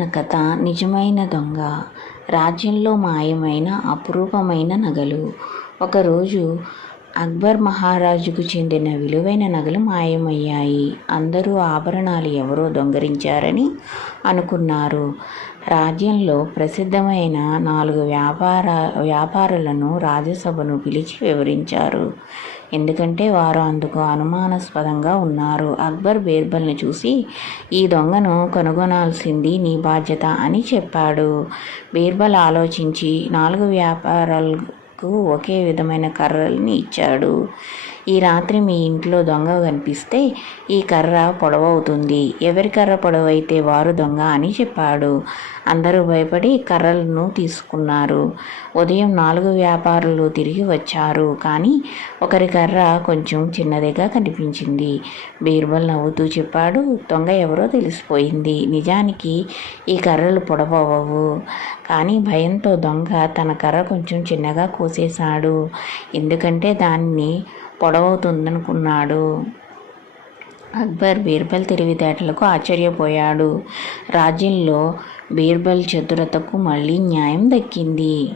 కథ నిజమైన దొంగ రాజ్యంలో మాయమైన అపురూపమైన నగలు. ఒకరోజు అక్బర్ మహారాజుకు చెందిన విలువైన నగలు మాయమయ్యాయి. అందరూ ఆభరణాలు ఎవరో దొంగలించారని అనుకున్నారు. రాజ్యంలో ప్రసిద్ధమైన నాలుగు వ్యాపార వ్యాపారులను రాజ్యసభను పిలిచి వివరించారు. ఎందుకంటే వారు అందుకు అనుమానాస్పదంగా ఉన్నారు. అక్బర్ బీర్బల్ని చూసి ఈ దొంగను కనుగొనాల్సింది నీ బాధ్యత అని చెప్పాడు. బీర్బల్ ఆలోచించి నాలుగు వ్యాపారాలు ఒకే విధమైన కర్రల్ని ఇచ్చాడు. ఈ రాత్రి మీ ఇంట్లో దొంగ కనిపిస్తే ఈ కర్ర పొడవవుతుంది. ఎవరి కర్ర పొడవైతే వారు దొంగ అని చెప్పాడు. అందరూ భయపడి కర్రలను తీసుకున్నారు. ఉదయం నాలుగు వ్యాపారులు తిరిగి వచ్చారు. కానీ ఒకరి కర్ర కొంచెం చిన్నదిగా కనిపించింది. బీర్బల్ నవ్వుతూ చెప్పాడు దొంగ ఎవరో తెలిసిపోయింది. నిజానికి ఈ కర్రలు పొడవవు కానీ భయంతో దొంగ తన కర్ర కొంచెం చిన్నగా కోసేశాడు. ఎందుకంటే దాన్ని పొడవవుతుందనుకున్నాడు. అక్బర్ బీర్బల్ తెలివితేటలకు ఆశ్చర్యపోయాడు. రాజ్యంలో బీర్బల్ చతురతకు మళ్ళీ న్యాయం దక్కింది.